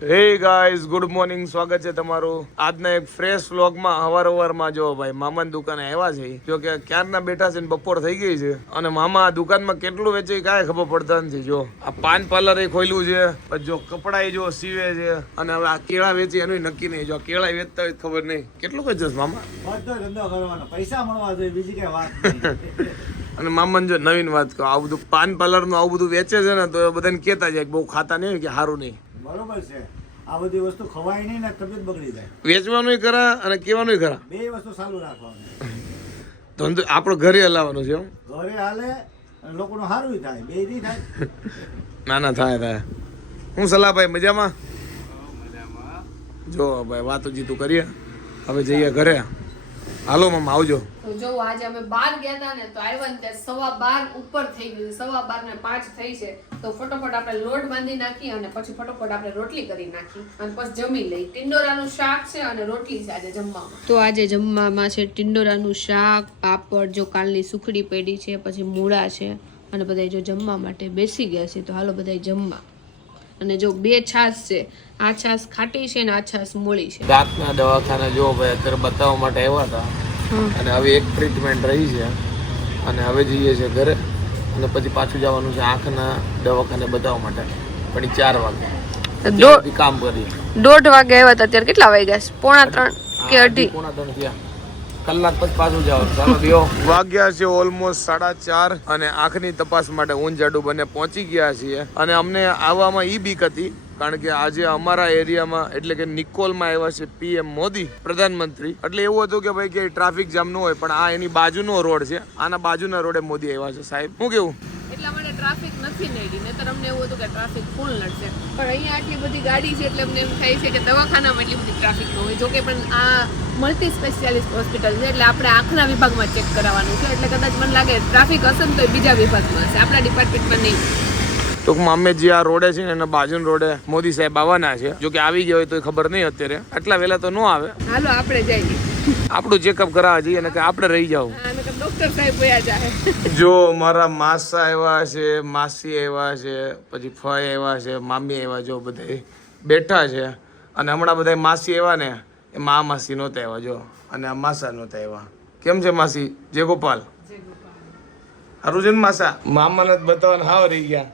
Hey guys good morning, સ્વાગત છે તમારું આજના એક ફ્રેશ વ્લોગમાં. હવારમાં જો ભાઈ મામાની દુકાને આવ્યા છે. જો કે ક્યારના બેઠા છે ને બપોર થઈ ગઈ છે અને મામા આ દુકાનમાં કેટલું વેચે કાંઈ ખબર પડતા નથી. જો આ પાન પાર્લર એ ખોલ્યું છે, પછી જો કપડા જો સીવે છે અને હવે આ કેળા વેચે એનું નક્કી નહીં. જો કેળા વેચતા હોય ખબર નહીં કેટલું વેચે મામા. બધો ધંધો કરવાનો, પૈસા મળવા જોઈએ, બીજી કઈ વાત નહીં. અને મામાને જો નવીન વાત કહો, આવું બધું પાન પાર્લર નું આવું બધું વેચે છે ને તો બધાને કહેતા જાય બહુ ખાતા નહીં કે સારું નહીં. બરોબર છે, આ બધી વસ્તુ ખવાય નહીં ને તબિયત બગડી જાય. વેચવાનું ખરા અને કહેવાનું ખરા, બે વસ્તુ ચાલુ રાખવાની. ધંધો આપણો ઘરે હલાવવાનું છે. ઘરે હાલે અને લોકોનું સારું થાય, બે નહીં થાય. ના થાય. હું સલાહ ભાઈ મજામાં? જો ભાઈ વાતો જીતું કરીએ, હવે જઈએ ઘરે. હાલો મામા આવજો. તો જો આજે અમે 12 ગયા હતા ને તો આવ્યા ને ત્યાં 12:15 ઉપર થઈ ગયું, 12:15 થઈ છે. તો ફટોફટ આપણે લોટ બાંધી નાખી અને પછી ફટોફટ આપણે રોટલી કરી નાખી અને પછી જમી લઈ. ટિંડોરાનું શાક છે અને રોટલી છે આજે જમવામાં. તો આજે જમવામાં છે ટિંડોરાનું શાક, પાપડ, જો કાલની સુખડી પડી છે, પછી મૂળા છે અને બધા જો જમવા માટે બેસી ગયા છે. તો હાલો બધા જમવા. અને જો બે છાશ છે, આ છાશ ખાટી છે ને આ છાશ મોળી છે. દાંતના દવાખાને જો ભાઈ અત્યારે બતાવવા માટે આવ્યા હતા અને હવે એક ટ્રીટમેન્ટ રહી છે અને હવે જઈએ છીએ ઘરે અને પછી પાછું જવાનું છે આંખના દવાખાને બતાવવા માટે. પણ 4 વાગે કામ કરીએ. 1:30 વાગે આવ્યા હતા, અત્યારે કેટલા વાગ્યા છે? 2:45 કે 2:30? 2:45 થયા. કલાક પછી પાછું જવાનું. ચાલો બેહો. વાગ્યા છે ઓલમોસ્ટ 4:30 અને આંખની તપાસ માટે ઊંઝાડુ બને પહોંચી ગયા છીએ. અને અમને આવવામાં ઈ બીક હતી કારણ કે આજે અમારા એરિયામાં એટલે કે નિકોલમાં આવ્યા છે PM મોદી, પ્રધાનમંત્રી. એટલે એવું હતું કે ભાઈ કે ટ્રાફિક જામ ન હોય, પણ આ એની બાજુનો રોડ છે, આના બાજુના રોડે મોદી આવ્યા છે. સાહેબ શું કેવું? એટલા માટે ટ્રાફિક નથી નડી, નહીતર અમને એવું હતું કે ટ્રાફિક ફૂલ નડશે. પણ અહીંયા આટલી બધી ગાડી છે એટલે અમને એમ થાય છે કે દવાખાનામાં એટલી બધી ટ્રાફિક ન હોય. જોકે પણ આ મલ્ટી સ્પેશિયાલિસ્ટ હોસ્પિટલ છે એટલે આપણે આંખના વિભાગમાં ચેક કરાવવાનું છે. એટલે કદાચ મને લાગે ટ્રાફિક હશે ને તો બીજા વિભાગમાં હશે, આપણા ડિપાર્ટમેન્ટમાં નહીં. ટૂંકમાં અમે જે આ રોડે છે ને એના બાજુના રોડે મોદી સાહેબ આવવાના છે. જો કે આવી ગયા હોય તો ખબર નહીં, અત્યારે આટલા વહેલા તો ન આવે. હાલો આપણે જઈએ, આપણું ચેકઅપ કરાવવા જઈએ ને કે આપણે રહી જાવ. ડોક્ટર સાહેબ વયા જાય. જો મારા માસા આવ્યા છે, માસી આવ્યા છે, પછી ફઈ આવ્યા છે, મામી આવ્યા, જો બધા બેઠા છે. અને હમણાં બધા માસી આવ્યા ને એ માસી નહોતા આવ્યા જો, અને આ માસા નહોતા આવ્યા. કેમ છે માસી? જય ગોપાલ. સારું છે ને માસા? મામાને જ બતાવવાને હાવ રહી ગયા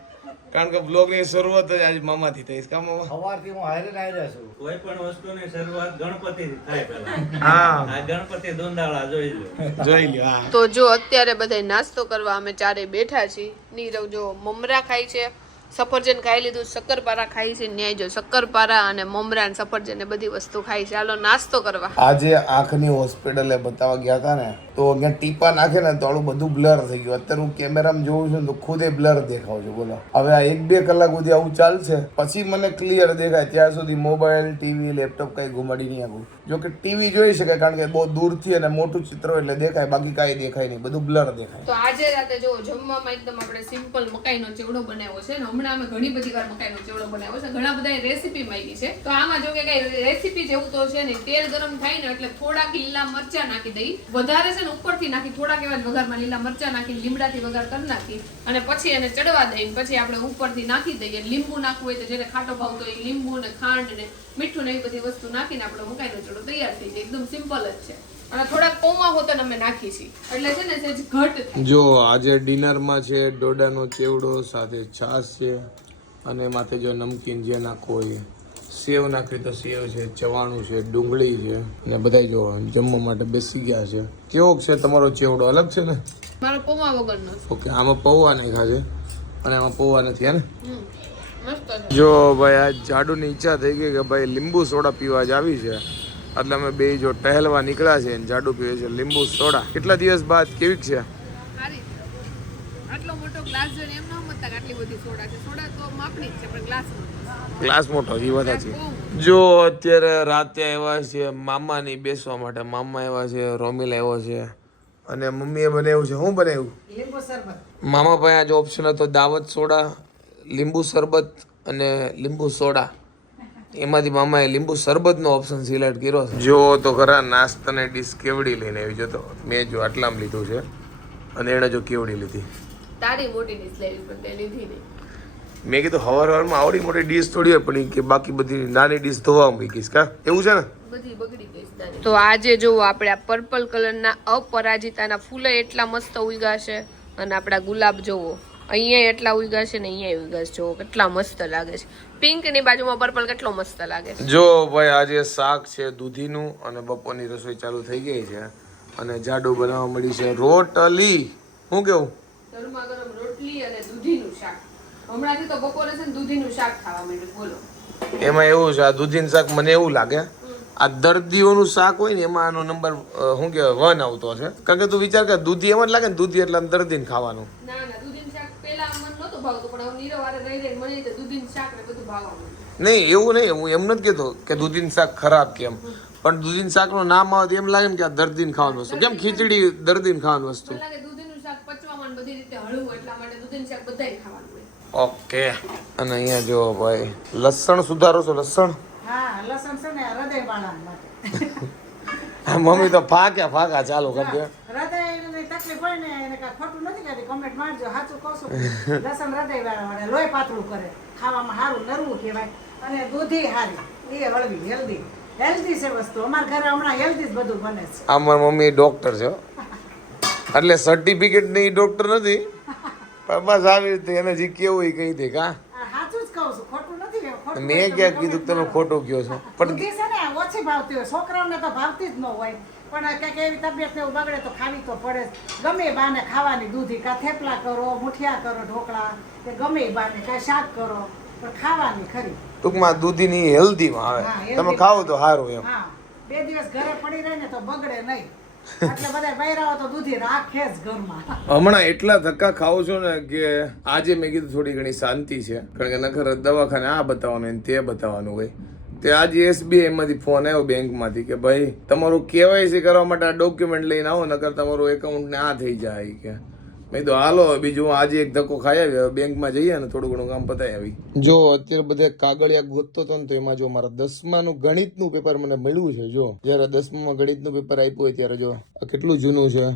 કારણ કે બ્લોગની શરૂઆત જ આજે મામાથી થઈ. કા મામા? સવારથી હું હારે છું. કોઈ પણ વસ્તુની શરૂઆત ગણપતિથી થાય પહેલા. હા, આ ગણપતિ દોંદાળા જોઈ લો. જોઈ લ્યો. હા, તો જો અત્યારે બધા નાસ્તો કરવા અમે ચારે બેઠા છીએ. નીરવ જો મમરા ખાય છે, સફરજન ખાઈ લીધું, શક્કરપારા ખાઈ છે. ન્યાય જો શક્કરપારા અને મમરા અને સફરજન એ બધી વસ્તુ ખાઈ છે. હાલો નાસ્તો કરવા. આજે આંખની હોસ્પિટલે બતાવવા ગયા હતા ને તો અહીંયા ટીપા નાખે ને તો આવું બધું બ્લર થઈ ગયું. અત્યારે હું કેમેરામાં જોઉં છું તો ખુદે બ્લર દેખાવ છું. બોલો હવે આ 1-2 કલાક સુધી આવું ચાલશે પછી મને ક્લિયર દેખાય. ત્યાં સુધી મોબાઈલ, ટીવી, લેપટોપ કઈ ઘુમાડી નહીં આપું. જો કે ટીવી જોઈ શકાય કારણ કે બહુ દૂરથી અને મોટું ચિત્ર એટલે દેખાય, બાકી કાંઈ દેખાય નહીં, બધું બ્લર દેખાય. તો આજે રાતે જો જમવામાં એકદમ આપણે સિમ્પલ મકાઈનો ચેવડો બનાવ્યો છે ને હમણાં અમે ઘણી બધી વાર મકાઈનો ચેવડો બનાવ્યો છે. ઘણા બધા રેસીપી માંગી છે તો આમાં જો કે કઈ રેસીપી જેવું તો છે ને. તેલ ગરમ થાય ને એટલે થોડાક લીલા મરચા નાખી દઈ, વધારે છે ને ઉપરથી નાખી, થોડાક એવા વઘારમાં લીલા મરચા નાખી લીમડાથી વઘાર કરી નાખી અને પછી એને ચડવા દઈ. પછી આપણે ઉપરથી નાખી દઈએ. લીંબુ નાખવું હોય તો જેને ખાટો ભાવતો હોય લીંબુ ને ખાંડ ને મીઠું ને એવી બધી વસ્તુ નાખીને આપણો મકાઈનો ચેવડો તૈયાર થઈ જાય. એકદમ સિમ્પલ જ છે અને થોડાક પૌવા હોતન અમે નાખી છે એટલે છે ને સેજ ઘટ થાય. જો આજે ડિનરમાં છે ડોડાનો ચેવડો સાથે છાશ છે અને માથે જો નમકીન જે નાખવો હોય, સેવ નાખી તો સેવ છે, ચવાણું છે, ડુંગળી છે અને બધા જો જમવા માટે બેસી ગયા છે. કેવો છે તમારો ચેવડો? અલગ છે ને? મારો પૌવા વગરનો. ઓકે, આમાં પૌવા નાખ્યા છે અને આમાં પૌવા નથી. હે ને? જો ભાઈ આ જાડુની ઈચ્છા થઈ ગઈ કે ભાઈ લીંબુ સોડા પીવા જ આવી છે એટલે અમે બે જો ટહેલવા નીકળ્યા છે ને જાડુ પીવે છે લીંબુ સોડા. કેટલા દિવસ બાદ કેવી છે? આટલો મોટો ગ્લાસ જોઈને એમ ન સમજતા કે આટલી બધી સોડા છે. સોડા તો માપની જ છે પણ ગ્લાસ મોટો એ બધા છે. જો અત્યારે રાતે આવ્યા છે મામાની બેસવા માટે. મામા આવ્યા છે, રોમિલ આવ્યો છે અને મમ્મીએ બનાવ્યું છે. શું બનાવ્યું? લીંબુ શરબત. મામા પાસે આજ ઓપ્શન હતો દાવત સોડા, લીંબુ શરબત અને લીંબુ સોડા. એમાંથી મામાએ લીંબુ શરબતનો ઓપ્શન સિલેક્ટ કર્યો છે. જો તો ખરા નાસ્તાની ડીશ કેવડી લઈને આવી. જો તો મેં જો આટલામાં લીધું છે અને એણે જો કેવડી લીધી. તારી મોટી ડીશ લેવી પણ તે લીધી નહીં. મેં કીધું હવારમાં આવડી મોટી ડીશ થોડી હોય પણ ઈ કે બાકી બધી નાની ડીશ ધોવા મૂકીશ કા એવું છે ને બધી બગડી ગઈ છે. તો આજે જો આપણે આ પર્પલ કલરના અપરાજિતાના ફૂલ એટલા મસ્ત ઉગ્યા છે અને આપણા ગુલાબ જોવો અહીંયા એટલા ઉગ્યા છે ને અહીંયા ઉગ્યા છે. જો કેટલા મસ્ત લાગે છે. પિંક ની બાજુમાં પર્પલ કેટલો મસ્ત લાગે છે. જો ભાઈ આજે શાક છે દૂધીનું અને બપોરની રસોઈ ચાલુ થઈ ગઈ છે અને જાડુ બનાવવા મળી છે રોટલી. હું કેવું ગરમા ગરમ રોટલી અને દૂધીનું શાક. હમણાંથી તો બપોરે છે ને દૂધીનું શાક ખાવા માંડ્યું. બોલો એમાં એવું છે આ દૂધીનું શાક મને એવું લાગે આ દર્દીઓનું શાક હોય ને એમાં આનો નંબર શું કહેવાય 1 આવતો છે. કારણ કે તું વિચાર કર દૂધી એમ જ લાગે ને દૂધી એટલે આમ દર્દીને ખાવાનું. ના ના દૂધીનું શાક પેલા મન નહોતું ભાવતું પણ હવે નીરવારે રહી રહીને મને તો દૂધીનું શાક ને બધું ભાવવા માંડ્યું. નહીં એવું નહીં હું એમ નથી કહેતો કે દૂધીનું શાક ખરાબ કેમ પણ દૂધીનું શાકનું નામ આવે તો એમ લાગે ને કે આ દર્દીને ખાવાનું વસ્તુ કેમ ખીચડી દર્દીને ખાવાનું વસ્તુ. મને લાગે દૂધીનું શાક પચવામાં ને બધી રીતે હળવું એટલા માટે દૂધીનું શાક બધાય ખાવાનું હોય. ઓકે અને અહીંયા જો ભાઈ લસણ સુધારો છો લસણ. હા લસણ છે ને હૃદય વાળા માટે મમ્મી તો ફાકા ચાલુ કરી દે. હૃદયની તકલીફ હોય ને એને કાંઈ ખોટું નથી કહેતી કમેન્ટ મારજો સાચું કહું છું લસણ હૃદય વાળા માટે લોહી પાતળું કરે ખાવામાં સારું નરવું કહેવાય અને દૂધી સારી એ હળવી હેલ્ધી છે વસ્તુ અમારા ઘરે હમણાં હેલ્ધી જ બધું બને છે. અમારી મમ્મી ડોક્ટર છે હો. એટલે સર્ટિફિકેટ ની ડોક્ટર નથી પણ બસ આવી રીતે એને જે કેવું એ કહી દે કા આ સાચું જ કહું છું ખોટું નથી ખોટું મેં ક્યાં કીધું કે તમે ખોટું કહો છો પણ દૂધી છે ને ઓછી ભાવતી હોય છોકરાઓને તો ભાવતી જ ન હોય પણ કંઈક એવી તબિયત ને એવું બગડે તો ખાવી તો પડે જ. ગમે એ બાને ખાવાની દૂધી કાં થેપલા કરો મુઠિયા કરો ઢોકળા કે ગમે એ બાને કાંઈ શાક કરો પણ ખાવાની ખરી. ટૂંકમાં દૂધીની હેલ્ધીમાં આવે હા, તમે healthy. ખાઓ તો સારું એમ. હા 2 દિવસ ઘરે પડી રહે ને તો બગડે નહીં એટલે બધા બૈરાઓ તો દૂધી રાખે જ ઘરમાં. હમણાં એટલા ધક્કા ખાવ છો ને કે આજે મેં કીધું થોડી ઘણી શાંતિ છે કારણ કે નખર દવાખાને આ બતાવવાનું હોય ને તે બતાવવાનું હોય. તે આજે SBI માંથી ફોન આવ્યો બેંકમાંથી કે ભાઈ તમારું KYC કરવા માટે આ ડોક્યુમેન્ટ લઈને આવો નકર તમારું એકાઉન્ટ ને આ થઈ જાય કે મેં કીધું હાલો બીજું આજે એક ધક્કો ખાઈ આવ્યો બેંકમાં જઈએ ને થોડું ઘણું કામ પતાવી આવી. જો અત્યારે બધે કાગળિયા ગોતતો હતો ને તો એમાં જો મારા 10માનું ગણિતનું પેપર મને મળ્યું છે. જો જયારે 10મામાં ગણિતનું પેપર આપ્યું હોય ત્યારે જો આ કેટલું જૂનું છે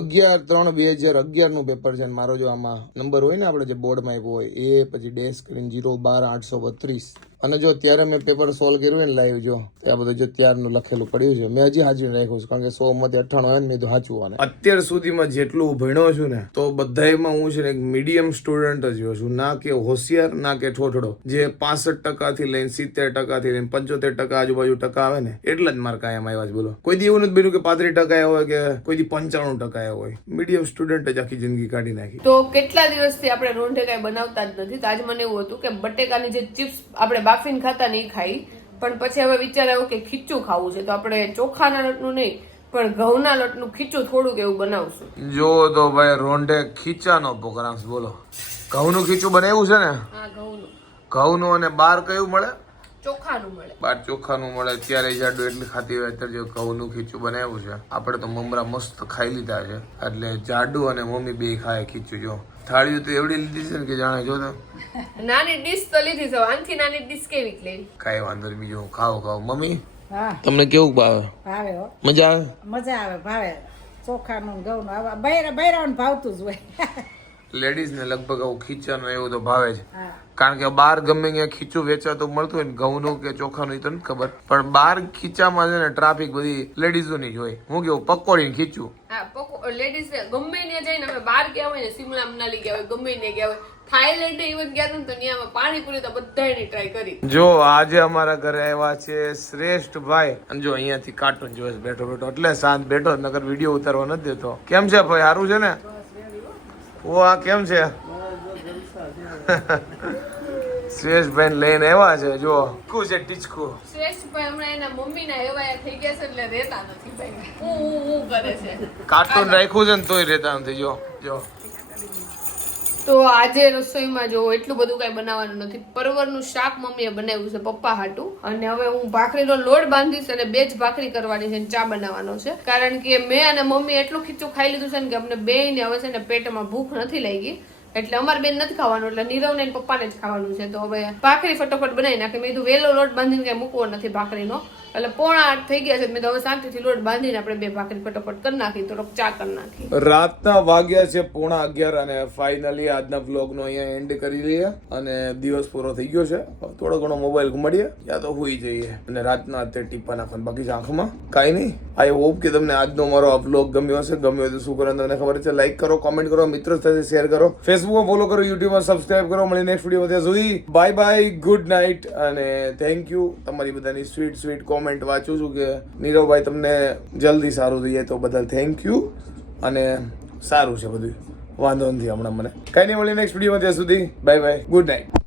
11/3/2011 નું પેપર છે. મારો જો આમાં નંબર હોય ને આપણે જે બોર્ડમાં આપ્યો હોય એ પછી ડેશ કરીને 012-832 અને જો ત્યારે મેં પેપર સોલ્વ કર્યું ને લાઈવ જો ત્યાં બધું જો ત્યારનું લખેલું પડ્યું છે. મેં હજી હાજરી રાખ્યું છે કારણ કે 100માંથી 98 આવે ને મેં તો સાચું. અત્યાર સુધીમાં જેટલું ભણ્યો છું ને તો બધામાં હું છે ને એક મીડિયમ સ્ટુડન્ટ જ રહ્યો છું. ના કે હોશિયાર ના કે ઠોઠડો. જે 65% થી લઈને 70% થી લઈને 75% આજુબાજુ ટકા આવે ને એટલા જ મારા કાયમ આવ્યા છે. બોલો કોઈ દી એવું નથી બન્યું કે 35% હોય કે કોઈ દી 95% હોય. મીડિયમ સ્ટુડન્ટ જ આખી જિંદગી કાઢી નાખી. તો કેટલા દિવસથી આપણે રોંઢે કાંઈ બનાવતા જ નથી. તો આજ મને એવું હતું કે બટેકાની જે ચિપ્સ આપણે બાફીને ખાતા નહીં ખાઈ પણ પછી હવે વિચાર આવ્યો કે ખીચું ખાવું છે તો આપણે ચોખાના લોટનું નહીં પણ ઘઉંના લોટનું ખીચું થોડુંક એવું બનાવશું. જો તો ભાઈ રોંઢે ખીચાનો પ્રોગ્રામ બોલો. ઘઉંનું ખીચું બનાવ્યું છે ને. હા ઘઉંનું. ઘઉંનું અને બાર કયું મળે ચોખાનું મળે. બાર ચોખાનું મળે. ત્યારે જાડુ એટલી ખાતી હોય અત્યારે જો ઘઉંનું ખીચું બનાવ્યું છે. આપણે તો મમરા મસ્ત ખાઈ લીધા છે એટલે જાડુ અને મમ્મી બે ખાય ખીચું. જો થાળીઓ તો એવડી લીધી છે ને કે જાણે જો તો નાની ડીશ તો લીધી છે આનથી નાની ડીશ કેવી લેવી કાંઈ વાંધો નહીં બીજું ખાઓ. મમ્મી હા તમને કેવું ભાવે ભાવે હો મજા આવે મજા આવે ભાવે ચોખાનું ઘઉંનું આવા બૈરાઓને ભાવતું જ હોય. લેડીઝ ને લગભગ આવું ખીચાનું એવું તો ભાવે છે હા કારણ કે બહાર ગમે ત્યાં ખીચું વેચાતું મળતું હોય ને ઘઉંનું કે ચોખાનું એ તો નથી ખબર પણ બહાર ખીચામાં છે ને ટ્રાફિક બધી લેડીઝોની જ હોય. હું કેવું પકોડી ખીચું હા લેડીઝ ગમે ત્યાં જઈને અમે બહાર ગયા હોય ને સિમલા મનાલી ગયા હોય ગમે ને ગયા હોય થાઈલેન્ડ ઇવન ગયા હતા ને તો ત્યાં પાણીપુરી તો બધાની ટ્રાય કરી. જો આજે અમારા ઘરે આવ્યા છે શ્રેષ્ઠ ભાઈ અને જો અહીંયાથી કાર્ટૂન જોવે છે બેઠો એટલે શાંત બેઠો નકર વિડીયો ઉતારવા નથી દેતો. કેમ છે ભાઈ સારું છે ને? ઓ આ કેમ છે? શ્રેષ્ઠભાઈ લઈને આવ્યા છે જો ટીચકુ છે ટીચકુ. શ્રેષ્ઠભાઈ હમણાં એના મમ્મીના એવાયા થઈ ગયા છે એટલે રહેતા નથી ભાઈ. હું કરે છે. કાર્ટૂન રાખ્યું છે ને તોય રહેતા નથી. જો તો આજે રસોઈમાં જો એટલું બધું કઈ બનાવવાનું નથી. પરવરનું શાક મમ્મીએ બનાવ્યું છે પપ્પા હાટું અને હવે હું ભાખરીનો લોટ બાંધીશ અને 2 જ ભાખરી કરવાની છે ચા બનાવવાનો છે કારણ કે મેં અને મમ્મી એટલું ખીચું ખાઈ લીધું છે ને કે અમને બેયને હવે છે ને પેટમાં ભૂખ નથી લાગી એટલે અમારે બેન નથી ખાવાનું એટલે નીરવને પપ્પાને જ ખાવાનું છે. તો હવે ભાખરી ફટોફટ બનાવી નાખી. મેં કીધું વેલો લોટ બાંધીને કઈ મૂકવો નથી ભાખરીનો એટલે 7:45 થઈ ગયા છે. મેં તો હવે શાંતિથી લોટ બાંધીને આપણે 2 ભાખરી ફટાફટ કરી નાખી, થોડોક ચા કરી નાખી. રાતના વાગ્યા છે 11:30 અને ફાઇનલી આજના વ્લોગનો અહીંયા એન્ડ કરી લઈએ અને દિવસ પૂરો થઈ ગયો છે. થોડો ઘણો મોબાઈલ ઘુમાડીએ યા તો હોઈ જઈએ અને રાતના અત્યારે ટીપા નાખવાનું બાકી છે આંખમાં. કાંઈ નહીં. આઈ હોપ કે તમને આજનો મારો આ વ્લોગ ગમ્યો હશે. ગમ્યો હોય તો શું કરો તમને ખબર છે, લાઈક કરો, કોમેન્ટ કરો, મિત્રો સાથે શેર કરો, ફેસબુકમાં ફોલો કરો, યુટ્યુબમાં સબસ્ક્રાઇબ કરો. મળી નેક્સ્ટ વિડીયો ત્યાં સુધી બાય બાય, ગુડ નાઇટ અને થેન્ક યુ. તમારી બધાની સ્વીટ કોમેન્ટ વાંચું છું કે નીરવભાઈ તમને જલ્દી સારું થઈ જાય તો બદલ થેન્ક યુ. અને સારું છે બધું, વાંધો નથી હમણાં મને. કાંઈ નહીં, મળી નેક્સ્ટ વિડીયોમાં ત્યાં સુધી બાય બાય, ગુડ નાઇટ.